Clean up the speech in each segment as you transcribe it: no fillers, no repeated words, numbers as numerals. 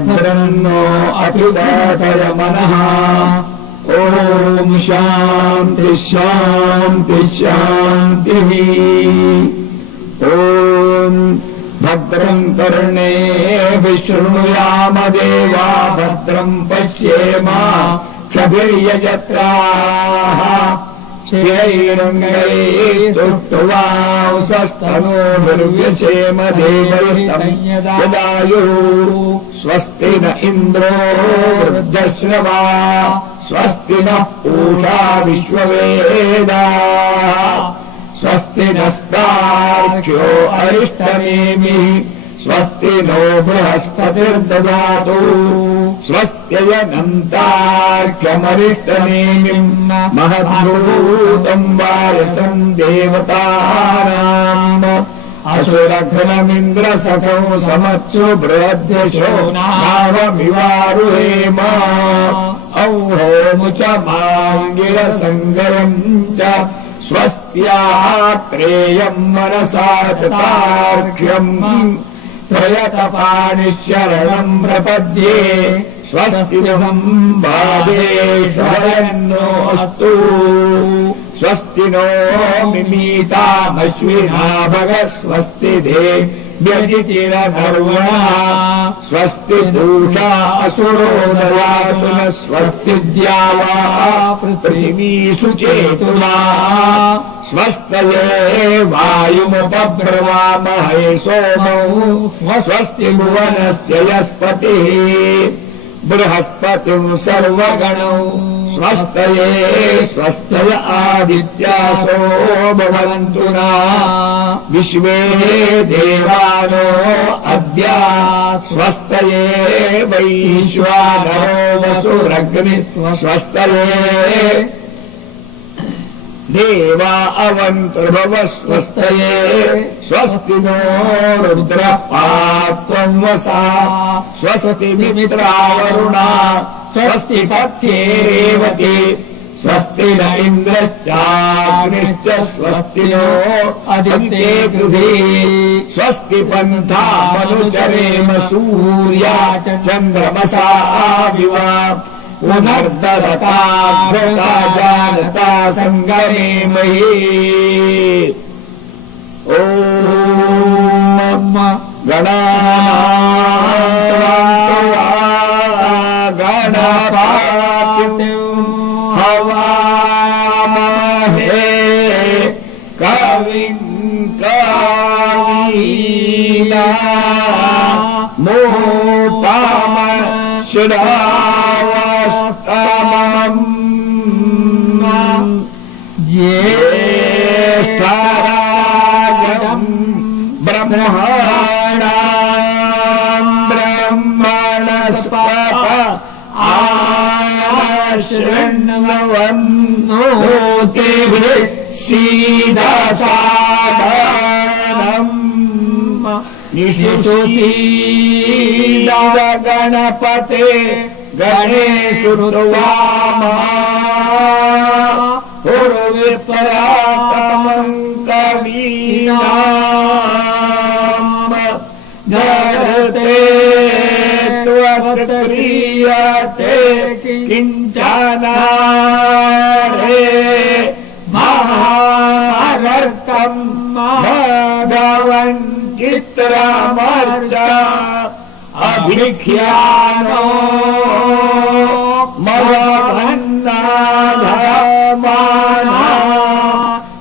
भद्रन्नो अभिवादय मनः। ॐ शान्ति शान्ति शान्तिः। ॐ भद्रं कर्णे विशृणुयाम देवा भद्रं पश्येमाक्षभिर्यजत्राः स्थिरैरङ्गैस्तुष्ट्वांसस्तनूभिर्व्यसेम देवैर्तं यदायुः। स्वस्ति न इन्द्रो वृद्धश्रवा स्वस्ति नः पूषा विश्ववेदाः। स्वस्ति नस्तार्क्ष्यो अरिष्टनेमिः। स्वस्ति नो बृहस्पतिर्ददातु। स्वस्त्ययनन्तार्क्ष्यमरिष्टनेमिम् महद्भूतम् वायसम् देवतानाम्। असुरघ्नमिन्द्रसखौ समत्सु बृहद्यशो नावमिवारुहेम। औहोमुचमाङ्गिरसङ्गरम् च स्वस्त्यात्रेयम् मनसा च तार्क्ष्यम्। त्रयतपाणिशरणम् प्रपद्ये स्वस्ति संवादेश्वरन्नोऽस्तु। स्वस्ति नो मिमीतामश्विना भग स्वस्ति देव्यजितिरधर्वणः। स्वस्ति पूषा असुरो ददातु न स्वस्ति द्यावा पृथिवी सुचेतुना। स्वस्तये वायुमुपब्रवामहे सोमौ स्वस्ति भुवनस्य यस्पतिः। बृहस्पतिं सर्वगणौ स्वस्तये स्वस्तय आदित्यासो भवन्तु नः। विश्वे देवानो अद्य स्वस्तये वैश्वानरो वसुरग्निः। स्वस्तये देवा अवन्तर्भव स्वस्तये। स्वस्ति नो रुद्रः पात्वं वसा स्वस्ति मित्रावरुणा। स्वस्ति पथ्ये रेवति। स्वस्ति न इन्द्रश्चाग्निश्च स्वस्ति नो अदिते गृहे। स्वस्ति पन्था मनुचरेम सूर्या च चन्द्रमसा विवा। पुनर्दधता घृता जानता संगमे मही। ॐ गणपतिं हवामहे कविं कवीनामुपमश्रवस्तमम्। ज्येष्ठराजम् ब्रह्मणाम् ब्रह्मणस्पत आशृण्वन्नोतिभिः सीदसादनम्। निषुषीलव गणपते गणेशुर्वामा। पुरुविपरातमं कवीनाम्। जगते त्वत्क्रियते किञ्चनारे। महागर्तम् भगवन् चित्रमर्च अभिख्यानो मवन्नाधमाना।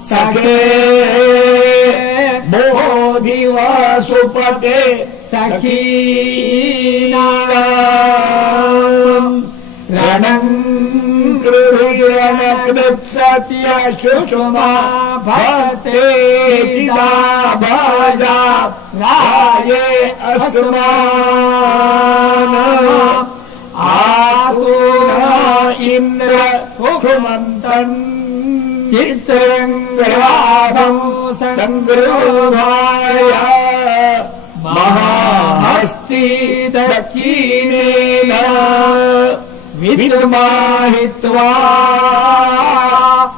सखे बोधिवसुपते सखीनाम्। रणम् कृहिरणकृत्सत्य शुषुमा भते चिदा भजा राये अस्मान। आतुना इन्द्र कुक्षुमन्तम् चित्रङ्ग्राभम् सङ्गृहाय। महाहस्ती दक्षिणेन विद्माहित्वा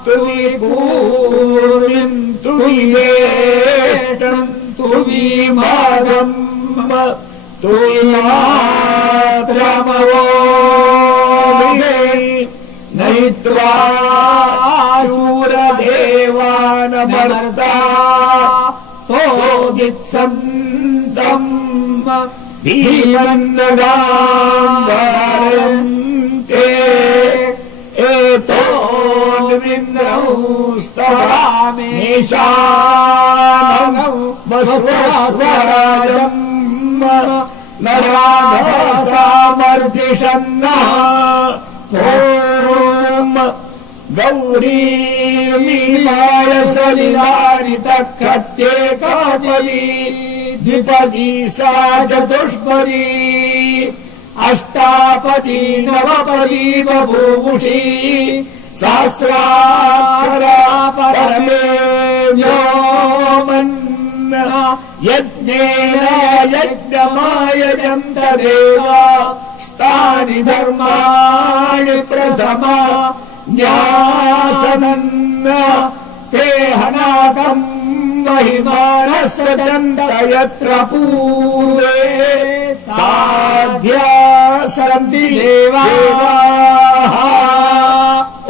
तुविपूर्णिम् तुविवेष्टम् तुविमागम् तुविमा सन्तम् भीमन्नगाम्बरन्ते एतोन्विन्द्रौस्तवामेशानौ वस्वस्वराजम् नराधसामर्जिषन्नः ॐ गौरीर्मीमाय सलिलानितक्षत्येकापदी द्विपदी सा चतुष्पदी अष्टापदी नवपदी बभूवुषी सहस्राक्षरा परमे व्योमन् यज्ञेन यज्ञमायजं तदेव स्थानि धर्माणि प्रथमा न्यासनन् ते हनाकम् महिमानः सजन्त यत्र पूर्वे साध्या सन्ति देवाः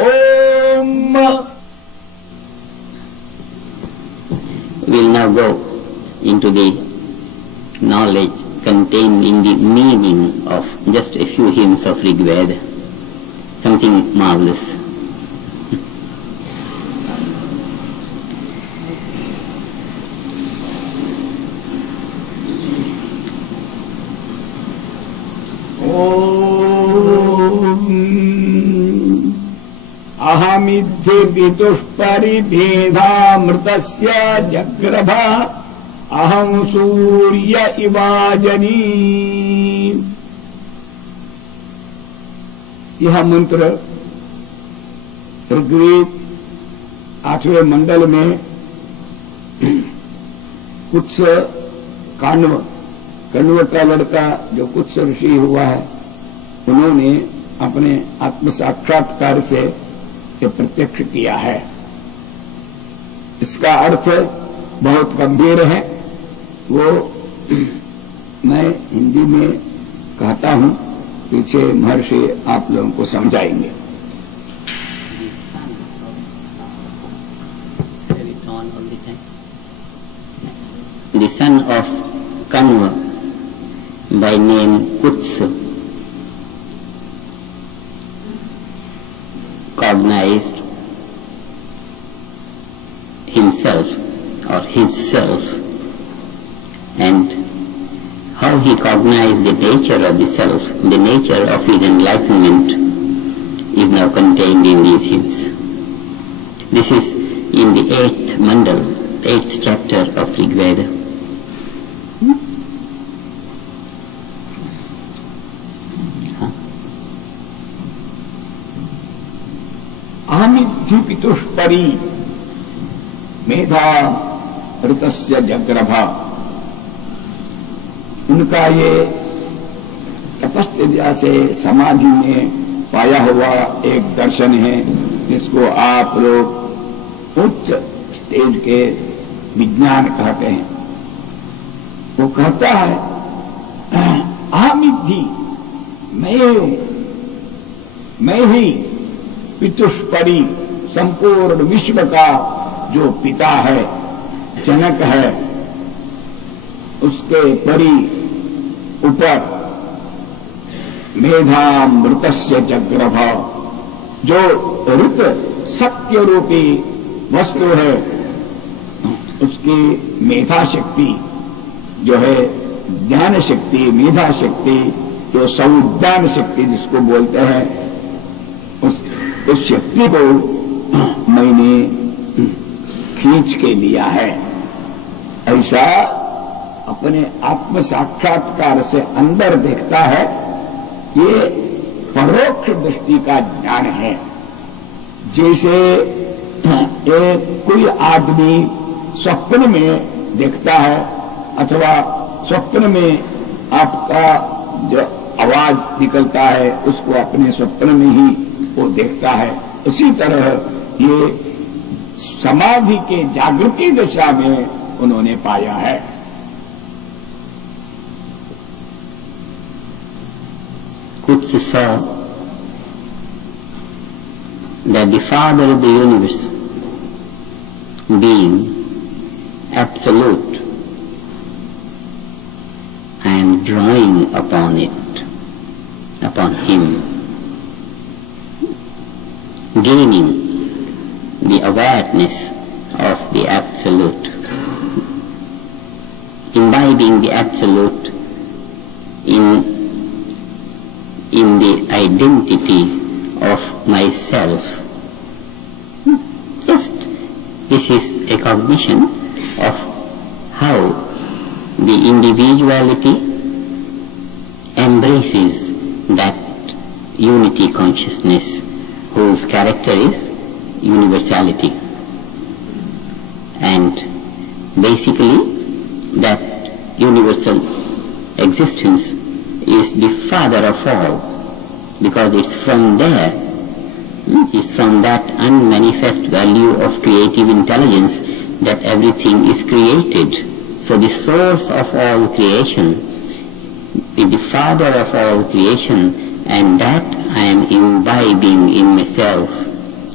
ॐ We'll now go into the knowledge contained in the meaning of just a few hymns of Rig Veda. Something marvelous. अहमिद्धि विदुष्परिभेदामृतस्य जग्रभा अहं सूर्य इवाजनी। यह मंत्र ऋग्वेद 8वें मंडल में कुत्स काण्व का लड़का जो कुत्स ऋषि हुआ है, उन्होंने अपने आत्म साक्षात्कार से ये प्रत्यक्ष किया है। इसका अर्थ बहुत गंभीर है, वो मैं हिंदी में कहता हूं, पीछे महर्षि आप लोगों को समझाएंगे। The son of Kanva, by name Kutsa, cognized himself or his self, and how he cognized the nature of the self, the nature of his enlightenment is now contained in these hymns. This is in the 8th mandal, 8th chapter of Rig Veda. अहमिद्धि पितुष्परी मेधा ऋतस्य जग्रभा। उनका ये तपस्या से समाधि में पाया हुआ एक दर्शन है, जिसको आप लोग उच्च स्टेज के विज्ञान कहते हैं। वो कहता है अहमिद्धि, मैं ही पितुष्परी, संपूर्ण विश्व का जो पिता है, जनक है, उसके परी ऊपर मेधामृतस्य जग्रभ, जो ऋत सत्य रूपी वस्तु है, उसकी मेधा शक्ति जो है, ज्ञान शक्ति, मेधा शक्ति, जो संज्ञान शक्ति जिसको बोलते हैं, उस शक्ति को मैंने खींच के लिया है। ऐसा अपने आत्म साक्षात्कार से अंदर देखता है। ये परोक्ष दृष्टि का ज्ञान है। जैसे कोई आदमी स्वप्न में देखता है, अथवा स्वप्न में आपका जो आवाज निकलता है, उसको अपने स्वप्न में ही वो देखता है। उसी तरह ये समाधि के जागृति दशा में उन्होंने पाया है। Kutsa saw that the Father of the universe, being absolute, drawing upon it, upon him, gaining the awareness of the Absolute, imbibing the Absolute in the identity of myself. Just this is a cognition of how the individuality embraces that unity consciousness whose character is universality. And basically that universal existence is the father of all, because it's from there, it's from that unmanifest value of creative intelligence that everything is created. So the source of all creation is the father of all creation, and that I am imbibing in myself.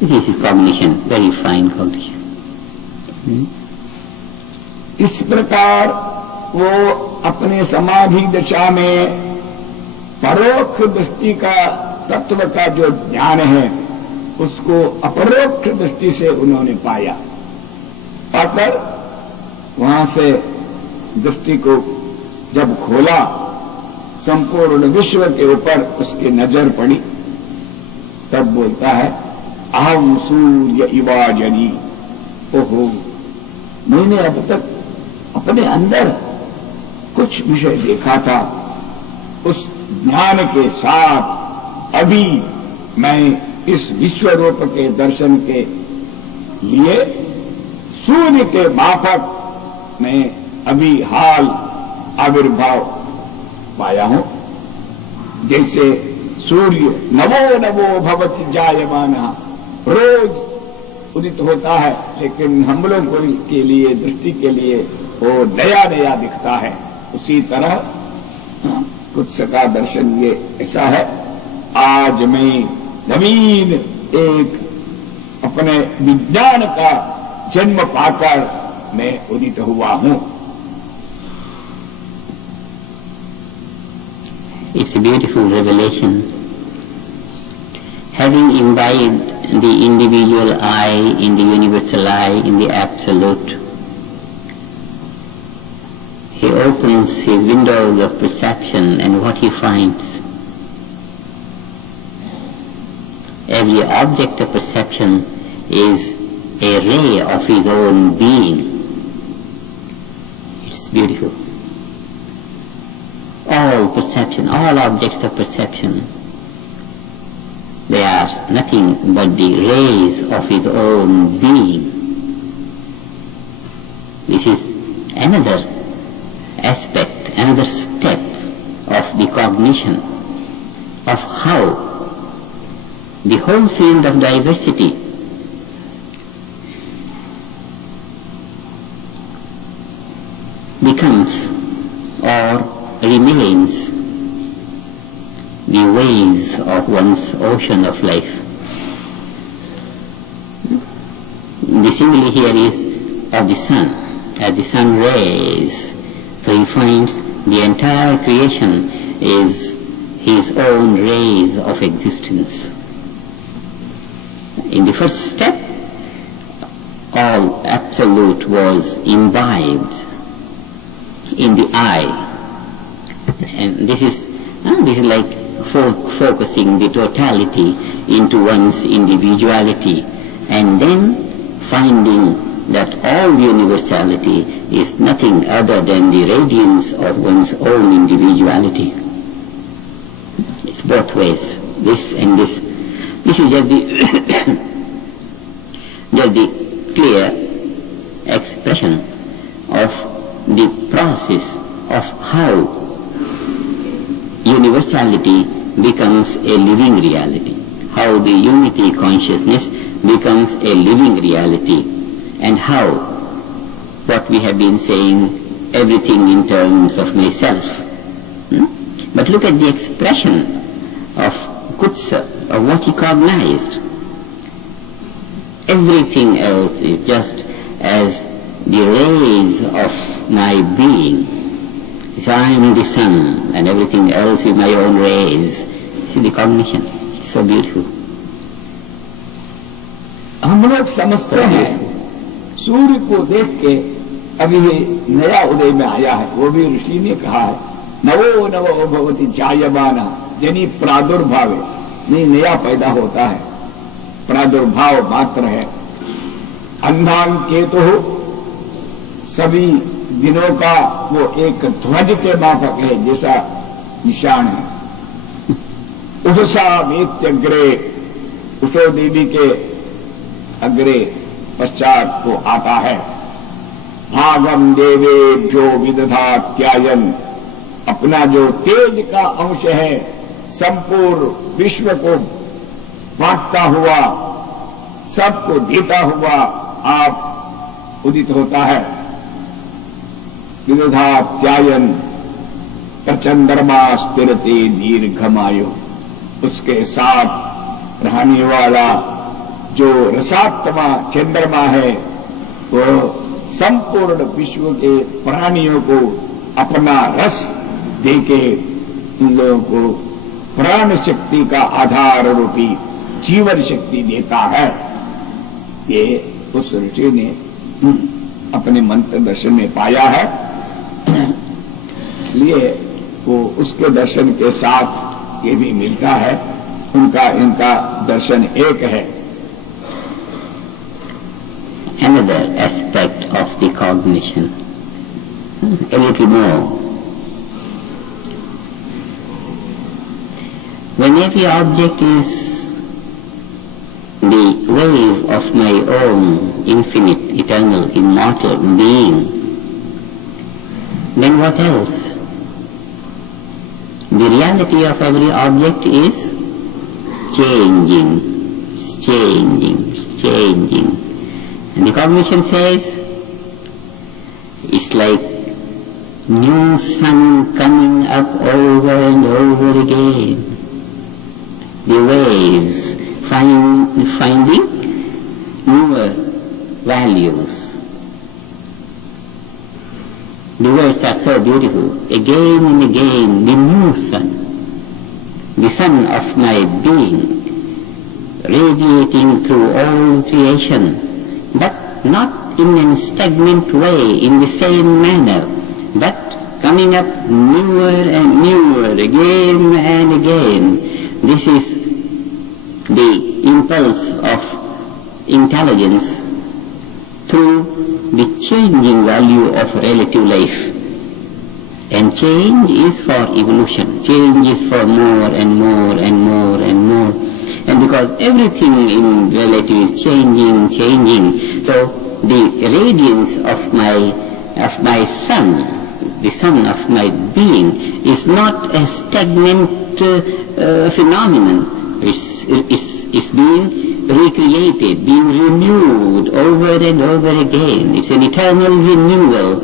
This is cognition, very fine cognition. इस प्रकार वो अपने समाधि दशा में परोक्ष दृष्टि का तत्व का जो ज्ञान है उसको अपरोक्ष दृष्टि से उन्होंने पाया, पाकर वहां से दृष्टि को जब खोला, संपूर्ण विश्व के ऊपर उसकी नजर पड़ी, तब बोलता है अहम सूर्य इवा जनी। ओहो, मैंने अब तक अपने अंदर कुछ विषय देखा था, उस ज्ञान के साथ अभी मैं इस विश्व रूप के दर्शन के लिए सूर्य के माफक मैं अभी हाल आविर्भाव पाया हूं। जैसे सूर्य नवो नवो भवति जायमानः रोज उदित होता है, लेकिन हम लोगों के लिए, दृष्टि के लिए वो नया नया दिखता है, उसी तरह कुछ का दर्शन ये ऐसा है। आज मैं नवीन एक अपने विज्ञान का जन्म पाकर मैं उदित हुआ हूं। It's a beautiful revelation. Having imbibed the individual I in the universal I, in the Absolute, he opens his windows of perception, and what he finds? Every object of perception is a ray of his own being. It's beautiful. All perception, all objects of perception, they are nothing but the rays of his own being. This is another aspect, another step of the cognition of how the whole field of diversity becomes or remains the waves of one's ocean of life. The simile here is of the sun, as the sun rays. So he finds the entire creation is his own rays of existence. In the first step, all Absolute was imbibed in the I. And this is like focusing the totality into one's individuality, and then finding that all universality is nothing other than the radiance of one's own individuality. It's both ways, this and this. This is just the clear expression of the process of how universality becomes a living reality, how the unity consciousness becomes a living reality, and how what we have been saying, everything in terms of myself. But look at the expression of Kutsa, of what he cognized. Everything else is just as the rays of my being. So I am the sun and everything else is my own rays. See the cognition, it's so beautiful. हम लोग समझते हैं सूर्य को देख के अभी ये नया उदय में आया है, वो भी ऋषि ने कहा है नवो नवो भवति जायमाना जनी प्रादुर्भाव, नहीं नया पैदा होता है, प्रादुर्भाव मात्र है। अंधान केतु हो सभी दिनों का वो एक ध्वज के माफक है, जैसा निशान है। उषसा मेत्यग्रे, उषो देवी के अग्रे पश्चात को आता है। भागम देवेभ्यो विदधात्यायन, अपना जो तेज का अंश है संपूर्ण विश्व को बांटता हुआ, सबको देता हुआ आप उदित होता है। विदधात्यायन प्रचंद्रमा स्थिरते दीर्घमायु, उसके साथ रहने वाला जो रसात्मा चंद्रमा है वो संपूर्ण विश्व के प्राणियों को अपना रस देके उन लोगों को प्राण शक्ति का आधार रूपी जीवन शक्ति देता है। ये उस ऋषि ने अपने मंत्र दर्शन में पाया है, इसलिए वो उसके दर्शन के साथ ये भी मिलता है, उनका इनका दर्शन एक है। Another aspect of the cognition, a little more. When every object is the wave of my own infinite, eternal, immortal being, then what else? The reality of every object is changing, it's changing, it's changing. And the cognition says, it's like new sun coming up over and over again. The waves finding newer values. The words are so beautiful. Again and again, the new sun, the sun of my being, radiating through all creation, but not in a stagnant way, in the same manner, but coming up newer and newer, again and again. This is the impulse of intelligence through the changing value of relative life. And change is for evolution. Change is for more and more and more and more. And because everything in relative is changing, so the radiance of my sun, the sun of my being, is not a stagnant phenomenon. It's being recreated, being renewed over and over again. It's an eternal renewal.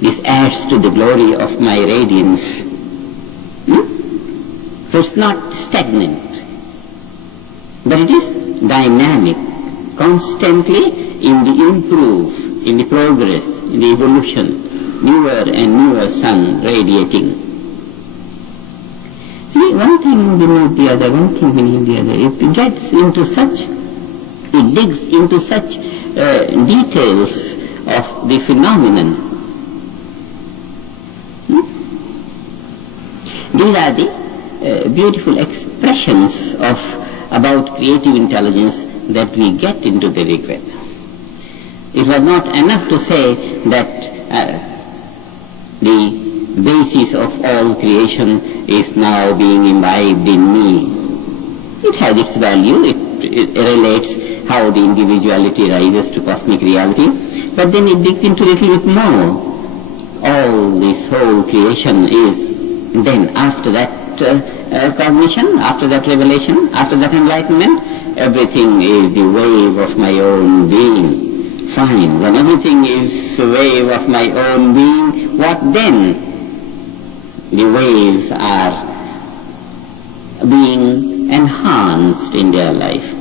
This adds to the glory of my radiance. So it's not stagnant, but it is dynamic, constantly in the improve, in the progress, in the evolution, newer and newer sun radiating. See, one thing beneath the other, one thing beneath the other. It gets into such, it digs into such details of the phenomenon. These are the beautiful expressions about creative intelligence that we get into the Rig Veda. It was not enough to say that the basis of all creation is now being imbibed in me. It has its value, it relates how the individuality rises to cosmic reality, but then it digs into a little bit more. All this whole creation is then, after that cognition, after that revelation, after that enlightenment, everything is the wave of my own being. Fine, when everything is the wave of my own being, what then? The waves are being enhanced in their life.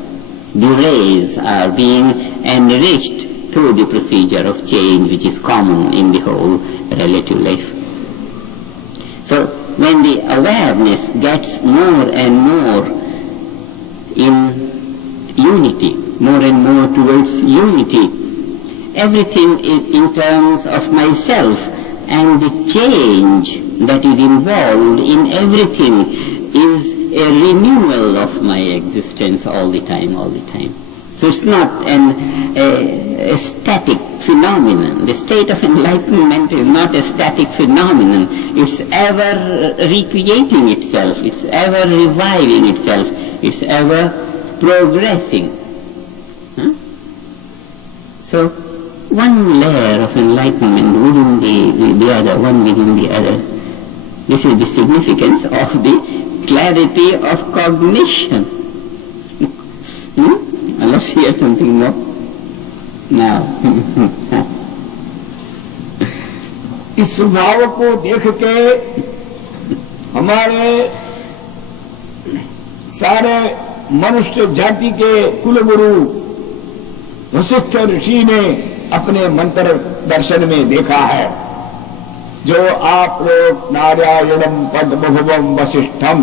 The rays are being enriched through the procedure of change which is common in the whole relative life. So when the awareness gets more and more in unity, more and more towards unity, everything in terms of myself and the change that is involved in everything is a renewal of my existence all the time. So it's not a static phenomenon. The state of enlightenment is not a static phenomenon. It's ever recreating itself. It's ever reviving itself. It's ever progressing. Huh? So one layer of enlightenment within the other, one within the other. This is the significance of the clarity of cognition. Let's hear something more now. इस स्वभाव को देख के हमारे सारे मनुष्य जाति के कुलगुरु वशिष्ठ ऋषि ने अपने मंत्र दर्शन में देखा है, जो आप लोग नारायणम पद्मभुवम वशिष्ठम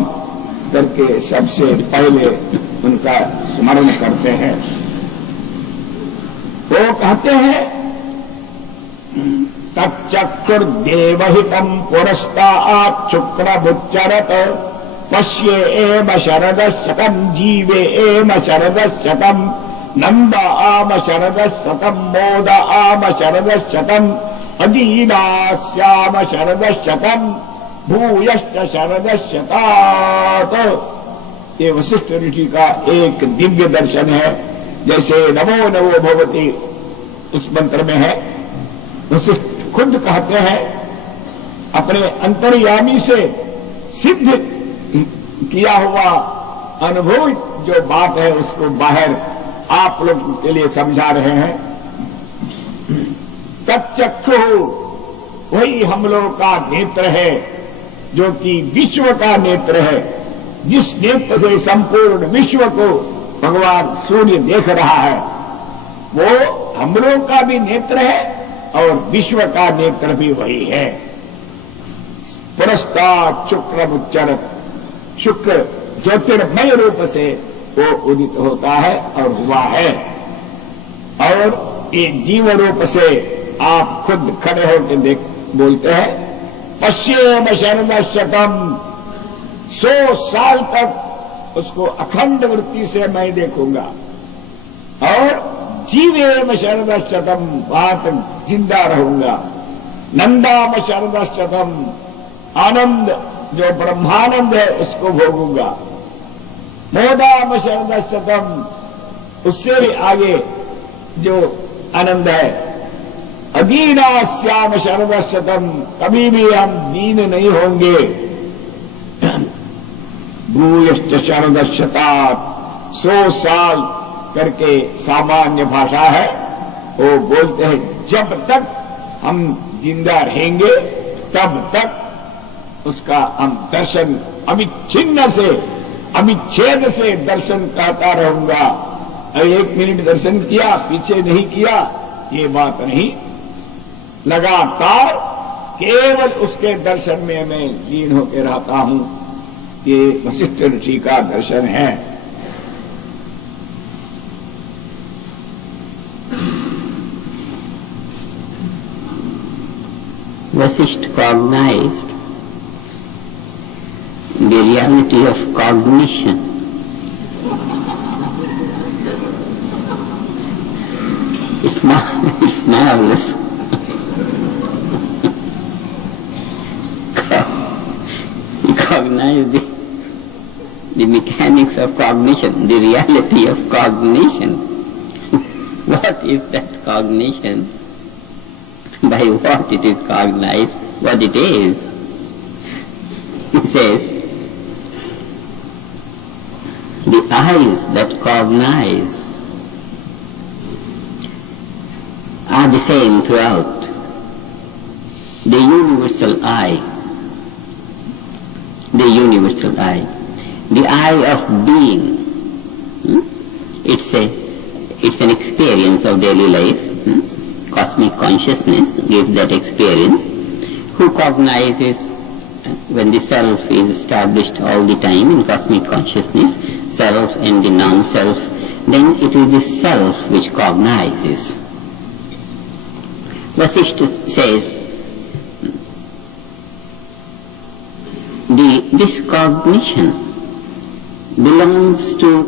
करके सबसे पहले उनका स्मरण करते हैं। वो कहते हैं तच्चक्षुर्देवहितं पुरस्तात् शुक्रमुच्चरत पश्ये एव शरदशतं जीवे एव शरदशतं नंद आम शरदशतं मोद आम शरदशतं अदीनास्याम शरदशतं भूयश्च शरदशतात्। ये वशिष्ठ ऋषि का एक दिव्य दर्शन है। जैसे नमो नमो भगवती उस मंत्र में है, वशिष्ठ खुद कहते हैं अपने अंतर्यामी से सिद्ध किया हुआ अनुभवित जो बात है उसको बाहर आप लोग के लिए समझा रहे हैं। तच्चक्षु वही हम लोग का नेत्र है, जो कि विश्व का नेत्र है, जिस नेत्र से संपूर्ण विश्व को भगवान सूर्य देख रहा है, वो हम लोग का भी नेत्र है और विश्व का नेत्र भी वही है। पुरस्तात् शुक्रमुच्चरत, शुक्र ज्योतिर्मय रूप से वो उदित होता है और हुआ है। और ये जीव रूप से आप खुद खड़े होकर देख बोलते हैं पश्येम शरदशतम, 100 साल तक उसको अखंड वृत्ति से मैं देखूंगा। और जीवेम शरदशतम, वहां तक जिंदा रहूंगा। नंदाम शरदशतम, आनंद जो ब्रह्मानंद है उसको भोगूंगा। मोदाम शरदशतम, उससे भी आगे जो आनंद है। अदीनास्याम शरदशतम, कभी भी हम दीन नहीं होंगे। भूयश्च शरदशतात्, 100 साल करके सामान्य भाषा है। वो बोलते हैं जब तक हम जिंदा रहेंगे तब तक उसका हम दर्शन अविच्छिन्न से अविच्छेद से दर्शन करता रहूंगा। 1 मिनट दर्शन किया पीछे नहीं किया ये बात नहीं, लगातार केवल उसके दर्शन में मैं लीन होकर रहता हूं। ये वशिष्ठ ऋषि का दर्शन है। Vasishtha cognized the reality of cognition. It's marvelous. He recognized the mechanics of cognition, the reality of cognition. What is that cognition? By what it is cognized, what it is. He says, the eyes that cognize are the same throughout. The universal eye. The universal eye. The eye of being. It's an experience of daily life. Cosmic consciousness gives that experience. Who cognizes when the self is established all the time in cosmic consciousness, self and the non-self, then it is the self which cognizes. Vasishtha says, this cognition belongs to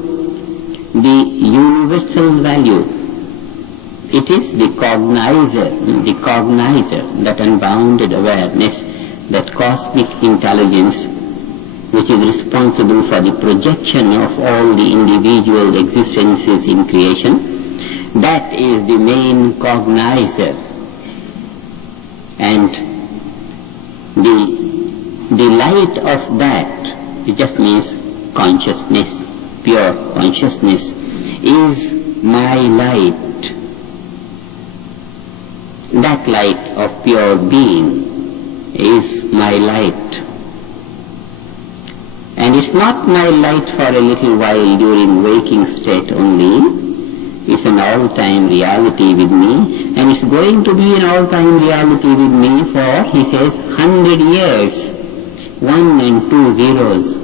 the universal value. It is the cognizer, that unbounded awareness, that cosmic intelligence which is responsible for the projection of all the individual existences in creation. That is the main cognizer. And the light of that, it just means consciousness, pure consciousness, is my light. That light of pure being is my light. And it's not my light for a little while during waking state only. It's an all-time reality with me, and it's going to be an all-time reality with me for, he says, 100 years. 1 and 2 zeros.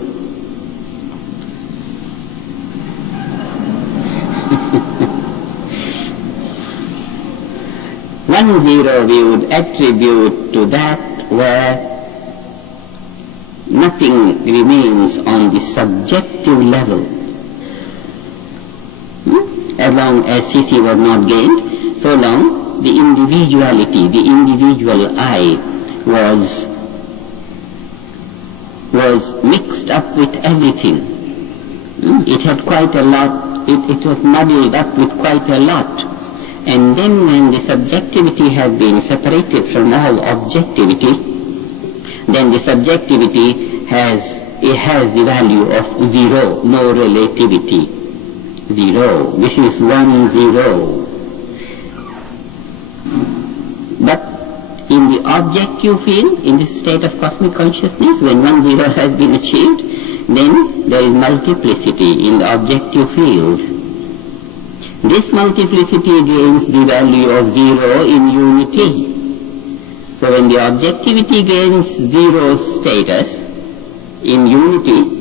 One zero we would attribute to that where nothing remains on the subjective level. As long as CC was not gained, so long the individuality, the individual I was mixed up with everything. It had quite a lot, it was muddled up with quite a lot. And then when the subjectivity has been separated from all objectivity, then the subjectivity has the value of zero, no relativity. Zero. This is 1 0. But in the objective field, in this state of cosmic consciousness, when 1 0 has been achieved, then there is multiplicity in the objective field. This multiplicity gains the value of 0 in unity. So when the objectivity gains 0 status in unity,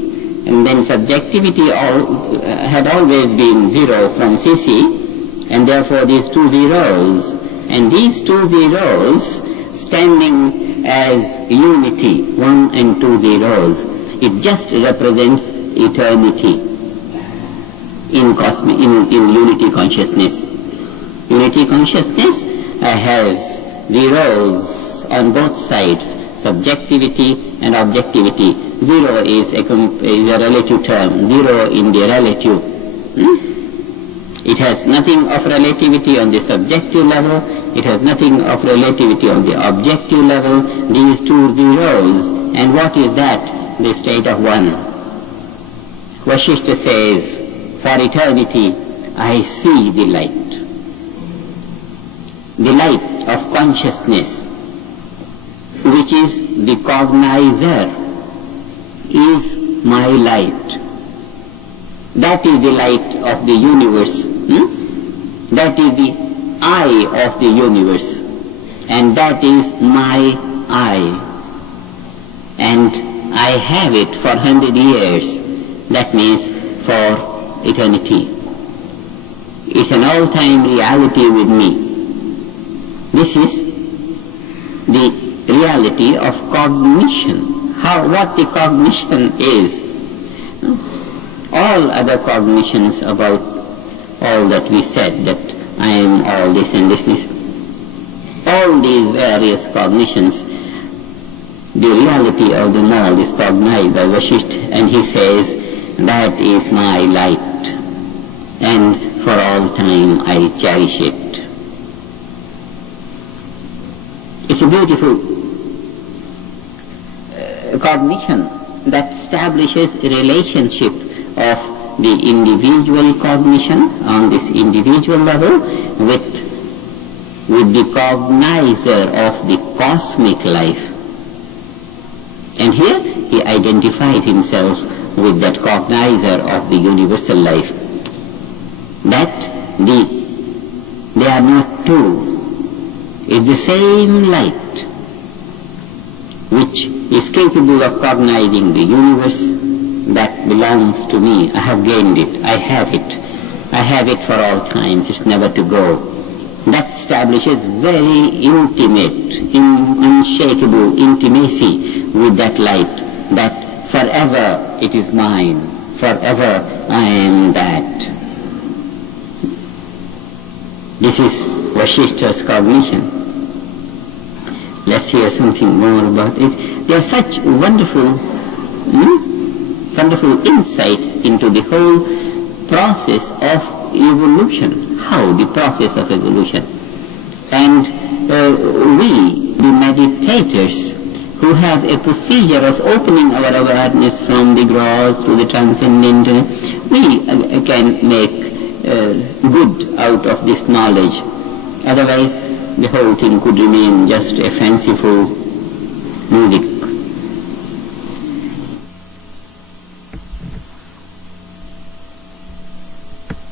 and then subjectivity had always been 0 from CC, and therefore these 2 zeros, and these 2 zeros standing as unity, 1 and 2 zeros, it just represents eternity in unity consciousness. Unity consciousness has zeros on both sides, subjectivity and objectivity. 0 is a relative term, 0 in the relative. It has nothing of relativity on the subjective level, it has nothing of relativity on the objective level, these 2 zeros. And what is that? The state of 1. Vasishtha says, for eternity, I see the light. The light of consciousness, which is the cognizer, is my light. That is the light of the universe. That is the eye of the universe. And that is my eye. And I have it for 100 years. That means for eternity. It's an all-time reality with me. This is the reality of cognition. What the cognition is. All other cognitions about all that we said, that I am all this and this, all these various cognitions, the reality of them all is cognized by Vasishtha, and he says, that is my light, and for all time I cherish it. It's a beautiful cognition that establishes a relationship of the individual cognition on this individual level with the cognizer of the cosmic life. And here he identifies himself with that cognizer of the universal life. That they are not two. It's the same light. which is capable of cognizing the universe, that belongs to me. I have gained it. I have it. I have it for all times. It's never to go. That establishes very intimate, unshakable intimacy with that light, that forever it is mine, forever I am that. This is Vasishta's cognition. Let's hear something more about it. There are such wonderful insights into the whole process of evolution. How the process of evolution. And we, the meditators, who have a procedure of opening our awareness from the gross to the transcendent, we can make good out of this knowledge. Otherwise, the whole thing could remain just a fanciful music.